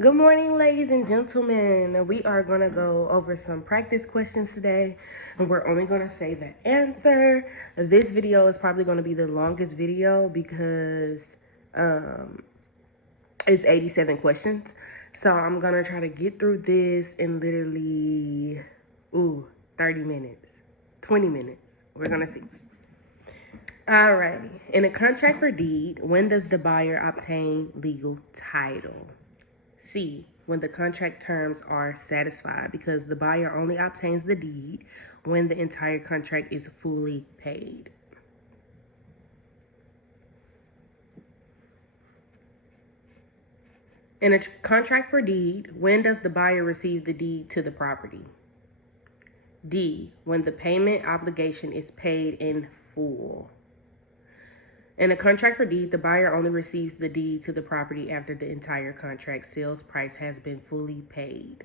Good morning, ladies and gentlemen. We are going to go over some practice questions today, and we're only going to say the answer. This video is probably going to be the longest video because it's 87 questions. So I'm going to try to get through this in literally, 30 minutes, 20 minutes. We're going to see. Alrighty. In a contract for deed, when does the buyer obtain legal title? C, when the contract terms are satisfied, because the buyer only obtains the deed when the entire contract is fully paid. In a contract for deed, when does the buyer receive the deed to the property? D, when the payment obligation is paid in full. In a contract for deed, the buyer only receives the deed to the property after the entire contract sales price has been fully paid.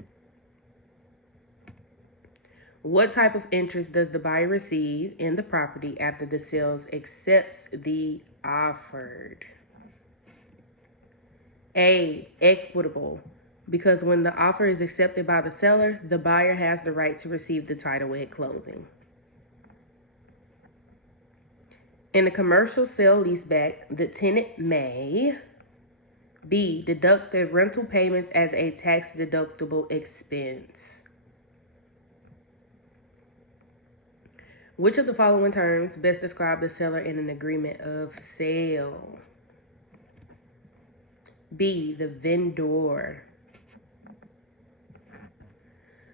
What type of interest does the buyer receive in the property after the sales accepts the offered? A, equitable, because when the offer is accepted by the seller, the buyer has the right to receive the title at closing. In a commercial sale leaseback, the tenant may B, deduct their rental payments as a tax-deductible expense. Which of the following terms best describe the seller in an agreement of sale? B, the vendor.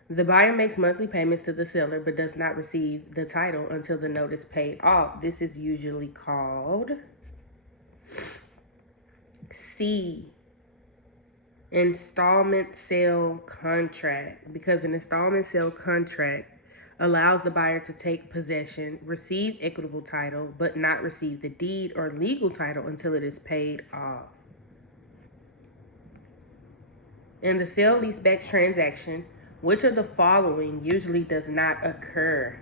The buyer makes monthly payments to the seller but does not receive the title until the note is paid off. This is usually called C, installment sale contract, because an installment sale contract allows the buyer to take possession, receive equitable title, but not receive the deed or legal title until it is paid off. In the sale leaseback transaction, which of the following usually does not occur?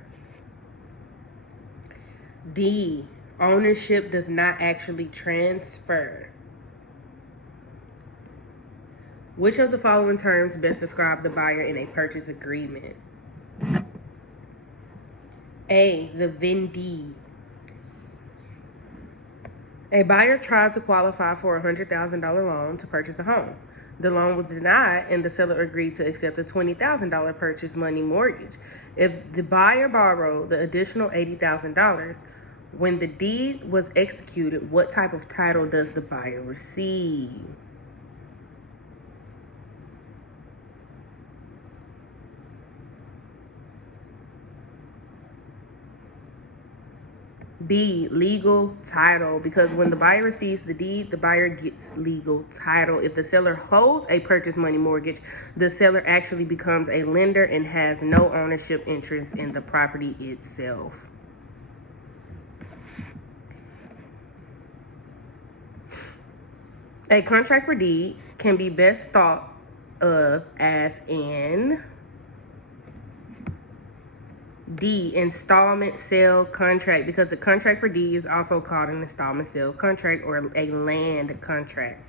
D, ownership does not actually transfer. Which of the following terms best describe the buyer in a purchase agreement? A, the vendee. A buyer tried to qualify for a $100,000 loan to purchase a home. The loan was denied and the seller agreed to accept a $20,000 purchase money mortgage. If the buyer borrowed the additional $80,000, when the deed was executed, what type of title does the buyer receive? B, legal title, because when the buyer receives the deed, the buyer gets legal title. If the seller holds a purchase money mortgage, the seller actually becomes a lender and has no ownership interest in the property itself. A contract for deed can be best thought of as in D, installment sale contract, because a contract for deed is also called an installment sale contract or a land contract.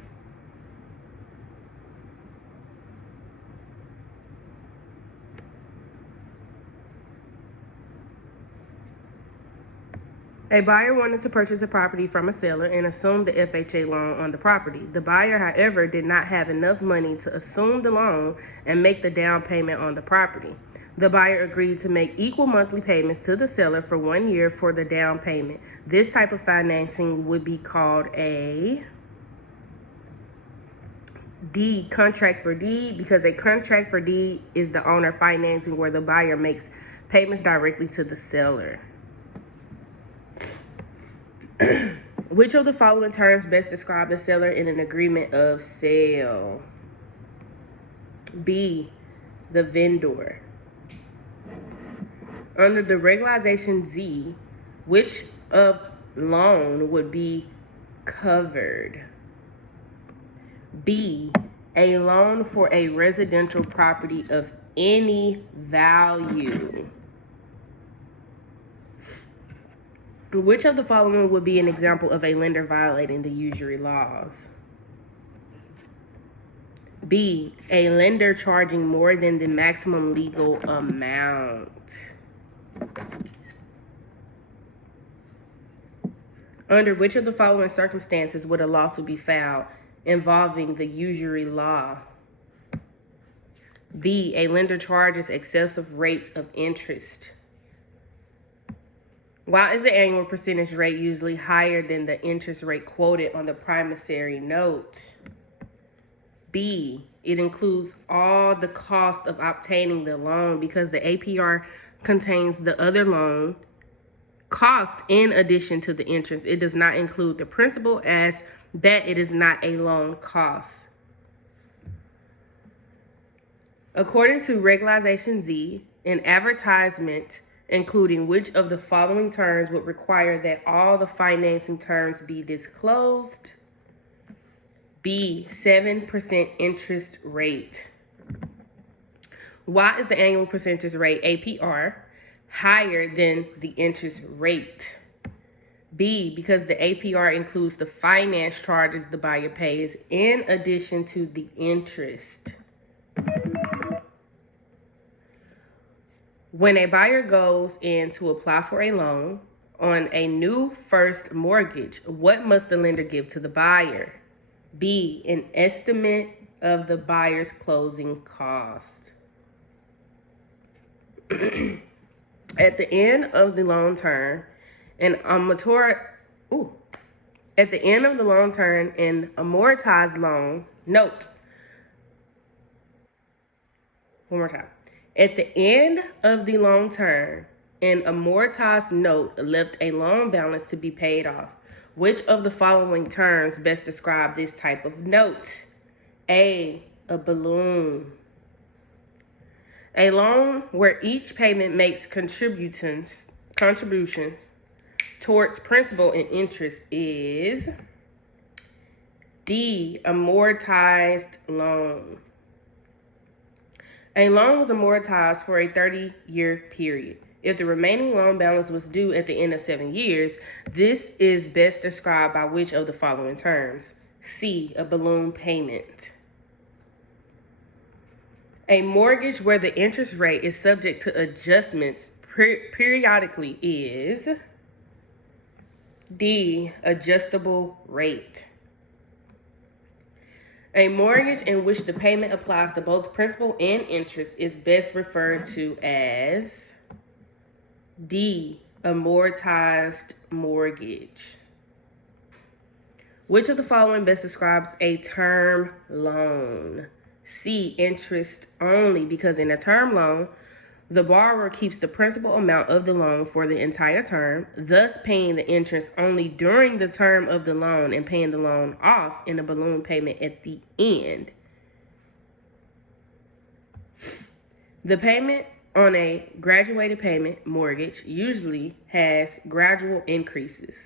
A buyer wanted to purchase a property from a seller and assumed the FHA loan on the property. The buyer, however, did not have enough money to assume the loan and make the down payment on the property. The buyer agreed to make equal monthly payments to the seller for 1 year for the down payment. This type of financing would be called a D, contract for deed, because a contract for deed is the owner financing where the buyer makes payments directly to the seller. Which of the following terms best describe the seller in an agreement of sale? B, the vendor. Under the regularization Z, which of loan would be covered? B, a loan for a residential property of any value. Which of the following would be an example of a lender violating the usury laws? B, a lender charging more than the maximum legal amount. Under which of the following circumstances would a lawsuit be filed involving the usury law? B, a lender charges excessive rates of interest. Why is the annual percentage rate usually higher than the interest rate quoted on the promissory note? B, it includes all the cost of obtaining the loan because the APR contains the other loan cost in addition to the interest. It does not include the principal, as that it is not a loan cost. According to Regulation Z, an advertisement including which of the following terms would require that all the financing terms be disclosed? B, 7% interest rate. Why is the annual percentage rate, APR, higher than the interest rate? B, because the APR includes the finance charges the buyer pays in addition to the interest. When a buyer goes in to apply for a loan on a new first mortgage, what must the lender give to the buyer? B, an estimate of the buyer's closing cost. At the end of the loan term, an amortized loan note. One more time. At the end of the loan term, an amortized note left a loan balance to be paid off. Which of the following terms best describe this type of note? A balloon. A loan where each payment makes contributions towards principal and interest is D, amortized loan. A loan was amortized for a 30-year period. If the remaining loan balance was due at the end of 7 years, this is best described by which of the following terms? C, a balloon payment. A mortgage where the interest rate is subject to adjustments periodically is D, adjustable rate. A mortgage in which the payment applies to both principal and interest is best referred to as D, amortized mortgage. Which of the following best describes a term loan? C, interest only, because in a term loan, the borrower keeps the principal amount of the loan for the entire term, thus paying the interest only during the term of the loan and paying the loan off in a balloon payment at the end. The payment on a graduated payment mortgage usually has gradual increases.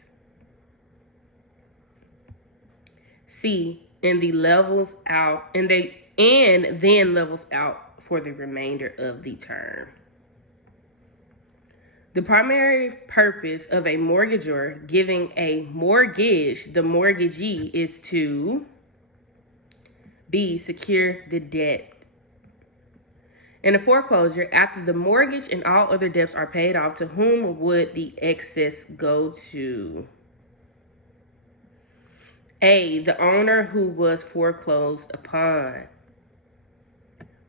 C, and then levels out for the remainder of the term. The primary purpose of a mortgagor giving a mortgage, the mortgagee, is to B, secure the debt. In a foreclosure, after the mortgage and all other debts are paid off, to whom would the excess go to? A, the owner who was foreclosed upon.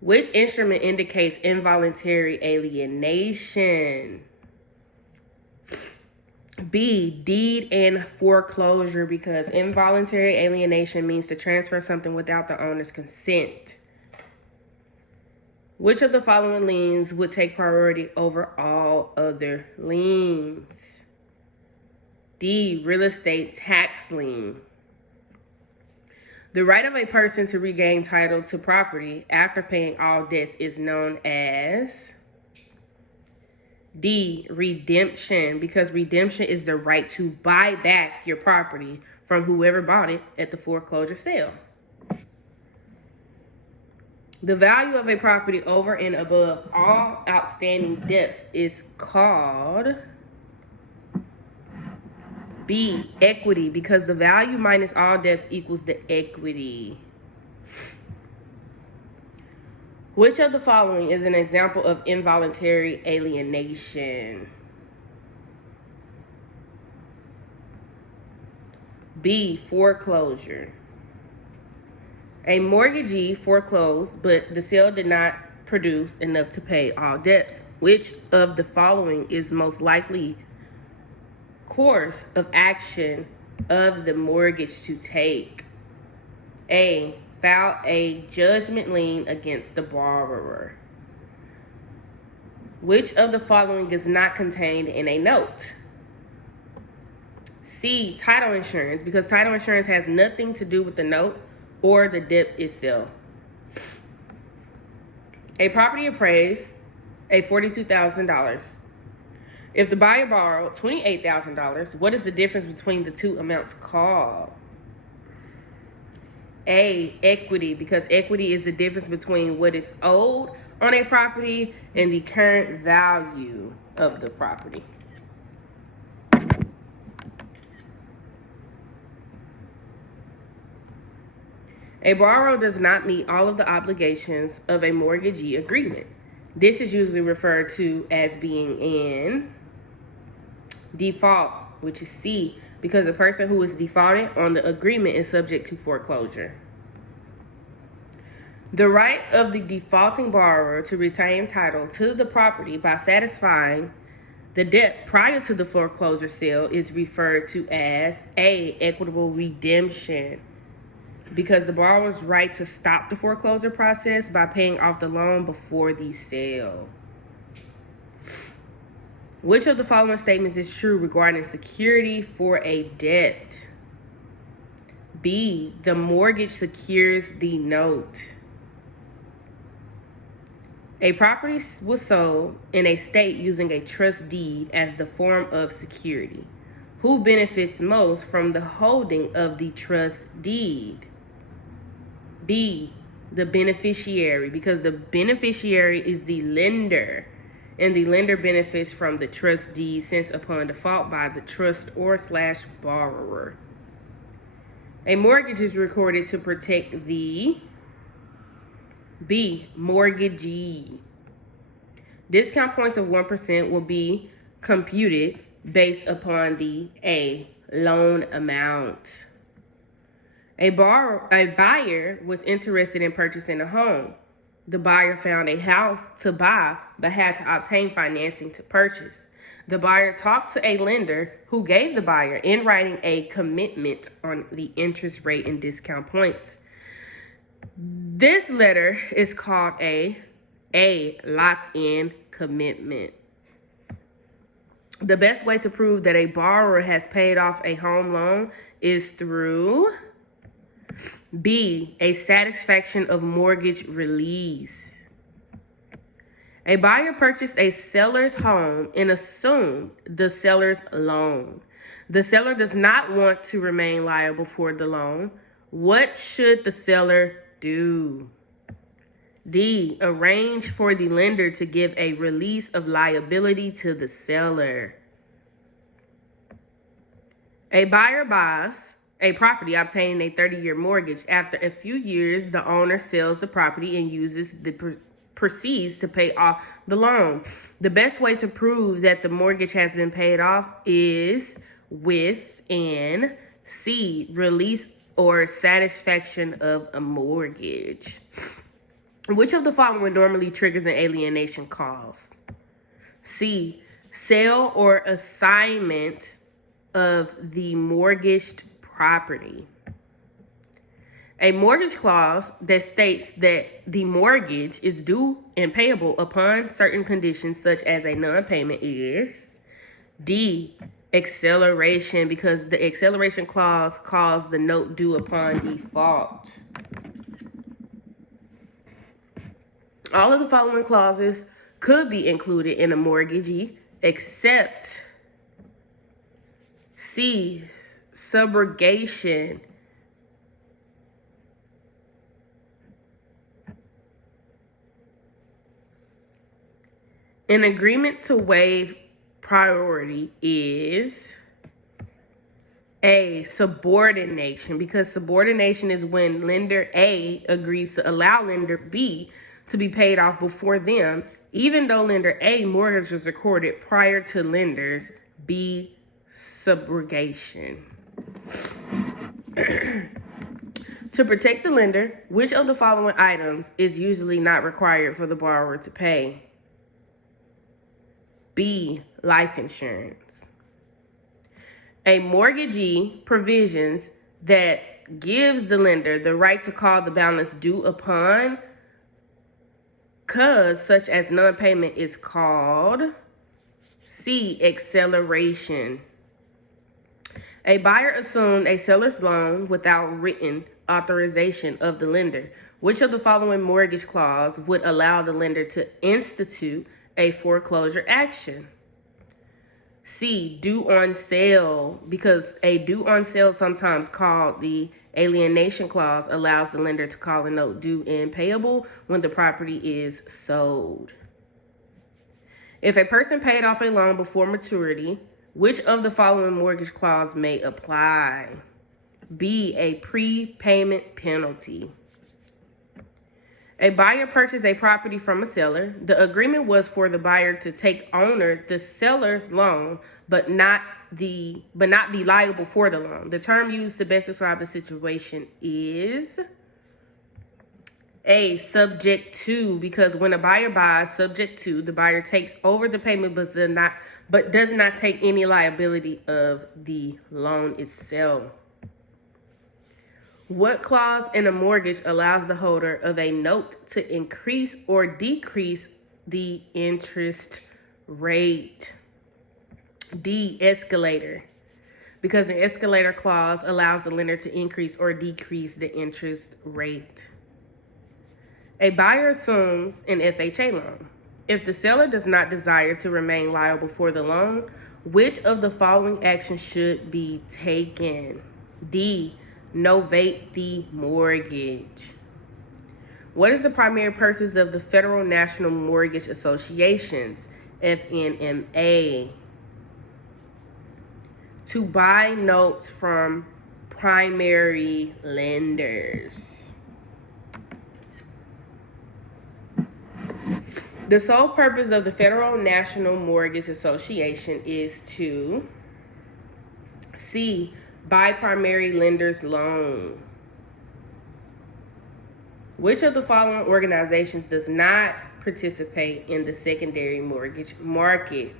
Which instrument indicates involuntary alienation? B, deed and foreclosure, because involuntary alienation means to transfer something without the owner's consent. Which of the following liens would take priority over all other liens? D, real estate tax lien. The right of a person to regain title to property after paying all debts is known as D, redemption, because redemption is the right to buy back your property from whoever bought it at the foreclosure sale. The value of a property over and above all outstanding debts is called B, equity, because the value minus all debts equals the equity. Which of the following is an example of involuntary alienation? B, foreclosure. A mortgagee foreclosed, but the sale did not produce enough to pay all debts. Which of the following is most likely course of action of the mortgage to take? A, file a judgment lien against the borrower. Which of the following is not contained in a note? C, title insurance, because title insurance has nothing to do with the note or the debt itself. A property appraised at $42,000. If the buyer borrowed $28,000, what is the difference between the two amounts called? A, equity, because equity is the difference between what is owed on a property and the current value of the property. A borrower does not meet all of the obligations of a mortgagee agreement. This is usually referred to as being in default, which is C, because the person who is defaulted on the agreement is subject to foreclosure. The right of the defaulting borrower to retain title to the property by satisfying the debt prior to the foreclosure sale is referred to as A, equitable redemption, because the borrower's right to stop the foreclosure process by paying off the loan before the sale. Which of the following statements is true regarding security for a debt? B, the mortgage secures the note. A property was sold in a state using a trust deed as the form of security. Who benefits most from the holding of the trust deed? B, the beneficiary, because the beneficiary is the lender, and the lender benefits from the trust deed since upon default by the trust/borrower. A mortgage is recorded to protect the B, mortgagee. Discount points of 1% will be computed based upon the A, loan amount. A buyer was interested in purchasing a home. The buyer found a house to buy but had to obtain financing to purchase. The buyer talked to a lender who gave the buyer in writing a commitment on the interest rate and discount points. This letter is called a lock-in commitment. The best way to prove that a borrower has paid off a home loan is through B, a satisfaction of mortgage release. A buyer purchased a seller's home and assumed the seller's loan. The seller does not want to remain liable for the loan. What should the seller do? D, arrange for the lender to give a release of liability to the seller. A buyer buys a property obtaining a 30-year mortgage. After a few years, the owner sells the property and uses the proceeds to pay off the loan. The best way to prove that the mortgage has been paid off is with an C, release or satisfaction of a mortgage. Which of the following normally triggers an alienation clause? C, sale or assignment of the mortgaged property. A mortgage clause that states that the mortgage is due and payable upon certain conditions such as a non-payment is D, acceleration, because the acceleration clause calls the note due upon default. All of the following clauses could be included in a mortgagee except C, subrogation. An agreement to waive priority is A, subordination, because subordination is when lender A agrees to allow lender B to be paid off before them, even though lender A mortgage was recorded prior to lender's B subrogation. To protect the lender, which of the following items is usually not required for the borrower to pay? B, life insurance. A mortgagee provisions that gives the lender the right to call the balance due upon cause such as non-payment is called C, acceleration. A buyer assumed a seller's loan without written authorization of the lender. Which of the following mortgage clause would allow the lender to institute a foreclosure action? C, due on sale, because a due on sale, sometimes called the alienation clause, allows the lender to call a note due and payable when the property is sold. If a person paid off a loan before maturity, which of the following mortgage clause may apply? B, a prepayment penalty. A buyer purchased a property from a seller. The agreement was for the buyer to take owner the seller's loan, but not be liable for the loan. The term used to best describe the situation is A, subject to, because when a buyer buys subject to, the buyer takes over the payment but does not take any liability of the loan itself. What clause in a mortgage allows the holder of a note to increase or decrease the interest rate? D, escalator, because an escalator clause allows the lender to increase or decrease the interest rate. A buyer assumes an FHA loan. If the seller does not desire to remain liable for the loan, which of the following actions should be taken? D, novate the mortgage. What is the primary purpose of the Federal National Mortgage Associations, FNMA? To buy notes from primary lenders. The sole purpose of the Federal National Mortgage Association is to C, buy primary lenders' loan. Which of the following organizations does not participate in the secondary mortgage market?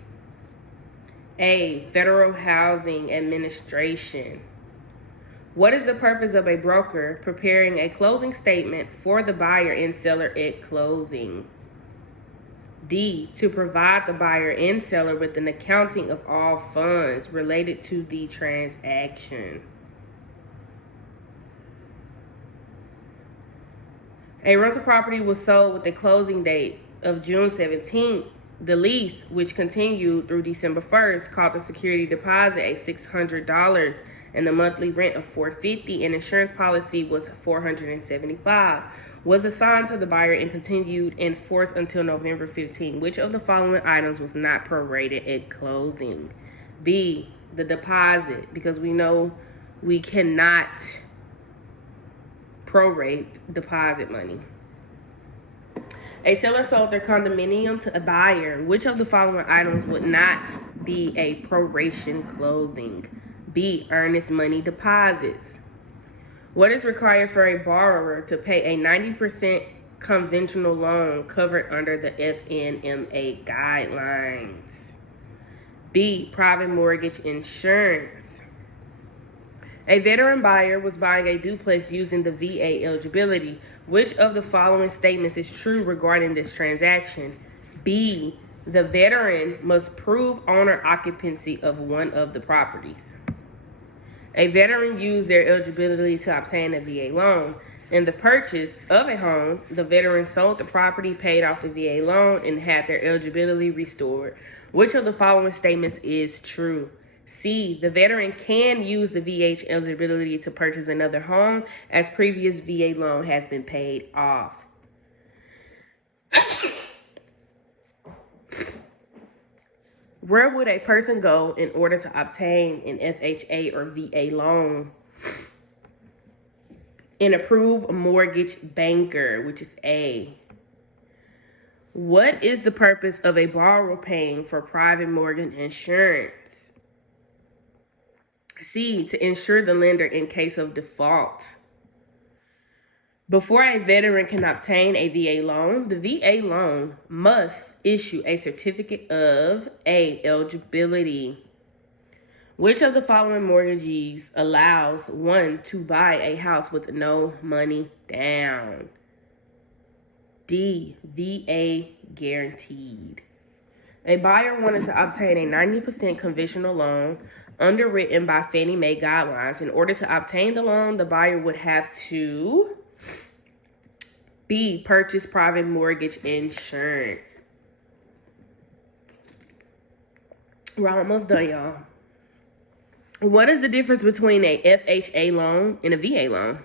A, Federal Housing Administration. What is the purpose of a broker preparing a closing statement for the buyer and seller at closing? D, to provide the buyer and seller with an accounting of all funds related to the transaction. A rental property was sold with the closing date of June 17th. The lease, which continued through December 1st, called the security deposit a $600 and the monthly rent of $450 and insurance policy was $475, was assigned to the buyer and continued in force until November 15. Which of the following items was not prorated at closing? B, the deposit, because we know we cannot prorate deposit money. A seller sold their condominium to a buyer. Which of the following items would not be a proration closing? B, earnest money deposits. What is required for a borrower to pay a 90% conventional loan covered under the FNMA guidelines? B, private mortgage insurance. A veteran buyer was buying a duplex using the VA eligibility. Which of the following statements is true regarding this transaction? B, the veteran must prove owner occupancy of one of the properties. A veteran used their eligibility to obtain a VA loan. In the purchase of a home, the veteran sold the property, paid off the VA loan, and had their eligibility restored. Which of the following statements is true? C, the veteran can use the VA eligibility to purchase another home as previous VA loan has been paid off. Where would a person go in order to obtain an FHA or VA loan? An approved mortgage banker, which is A. What is the purpose of a borrower paying for private mortgage insurance? C, to insure the lender in case of default. Before a veteran can obtain a VA loan, the VA loan must issue a certificate of A, eligibility. Which of the following mortgagees allows one to buy a house with no money down? D, VA guaranteed. A buyer wanted to obtain a 90% conventional loan underwritten by Fannie Mae guidelines. In order to obtain the loan, the buyer would have to B, purchase private mortgage insurance. We're almost done, y'all. What is the difference between a FHA loan and a VA loan?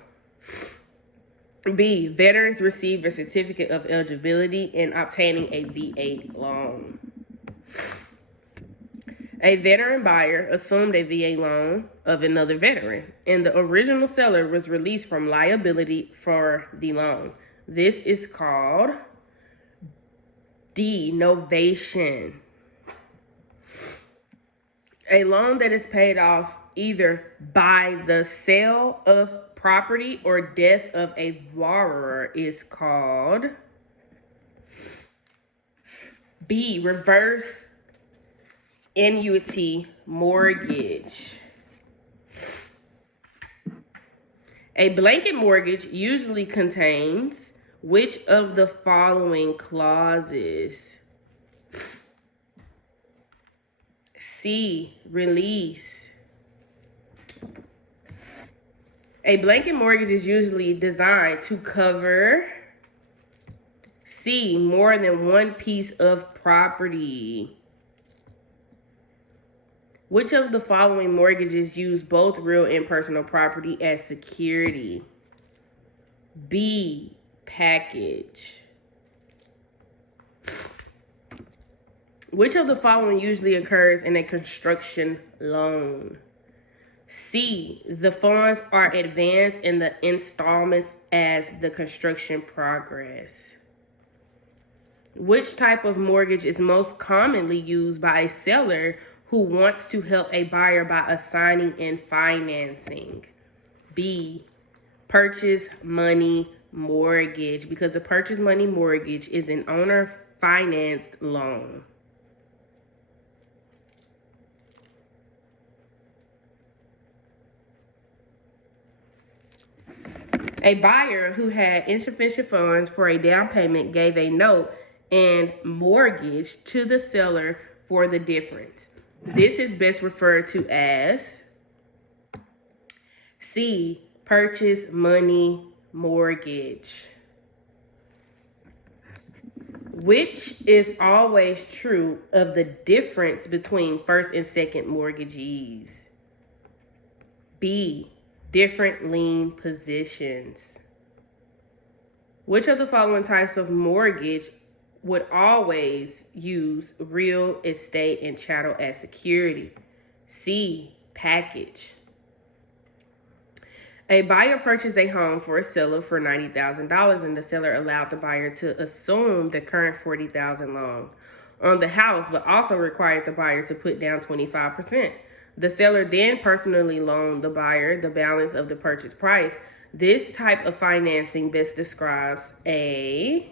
B, veterans receive a certificate of eligibility in obtaining a VA loan. A veteran buyer assumed a VA loan of another veteran, and the original seller was released from liability for the loan. This is called D, novation. A loan that is paid off either by the sale of property or death of a borrower is called B, reverse annuity mortgage. A blanket mortgage usually contains which of the following clauses? C, release. A blanket mortgage is usually designed to cover C, more than one piece of property. Which of the following mortgages use both real and personal property as security? B, package. Which of the following usually occurs in a construction loan? C, the funds are advanced in the installments as the construction progress. Which type of mortgage is most commonly used by a seller who wants to help a buyer by assigning and financing? B, purchase money mortgage, because a purchase money mortgage is an owner financed loan. A buyer who had insufficient funds for a down payment gave a note and mortgage to the seller for the difference. This is best referred to as C, purchase money mortgage. Which is always true of the difference between first and second mortgagees? B, different lien positions. Which of the following types of mortgage would always use real estate and chattel as security? C, package. A buyer purchased a home for a seller for $90,000, and the seller allowed the buyer to assume the current $40,000 loan on the house, but also required the buyer to put down 25%. The seller then personally loaned the buyer the balance of the purchase price. This type of financing best describes a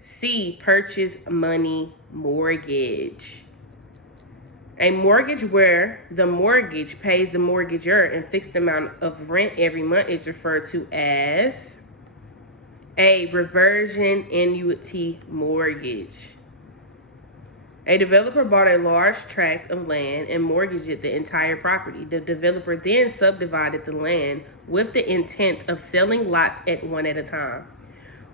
C, purchase money mortgage. A mortgage where the mortgage pays the mortgagor a fixed amount of rent every month is referred to as A, reversion annuity mortgage. A developer bought a large tract of land and mortgaged the entire property. The developer then subdivided the land with the intent of selling lots one at a time.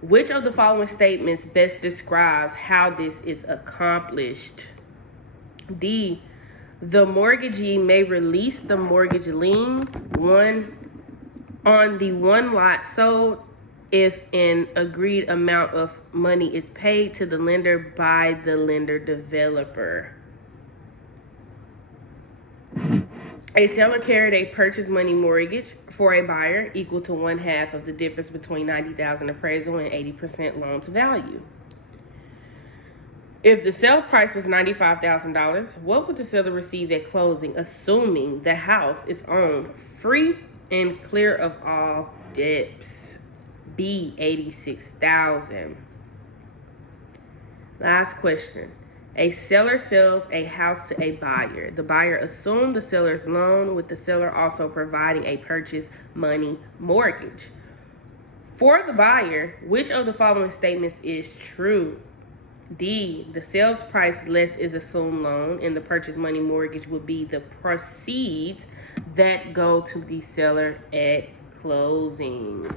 Which of the following statements best describes how this is accomplished? D, the mortgagee may release the mortgage lien on the one lot sold if an agreed amount of money is paid to the lender by the lender developer. A seller carried a purchase money mortgage for a buyer equal to 1/2 of the difference between $90,000 appraisal and 80% loan to value. If the sale price was $95,000, what would the seller receive at closing, assuming the house is owned free and clear of all debts? B, $86,000. Last question. A seller sells a house to a buyer. The buyer assumed the seller's loan, with the seller also providing a purchase money mortgage. For the buyer, which of the following statements is true? D, the sales price less is assumed loan, and the purchase money mortgage would be the proceeds that go to the seller at closing.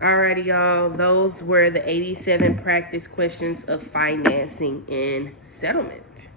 Alrighty, y'all. Those were the 87 practice questions of financing and settlement.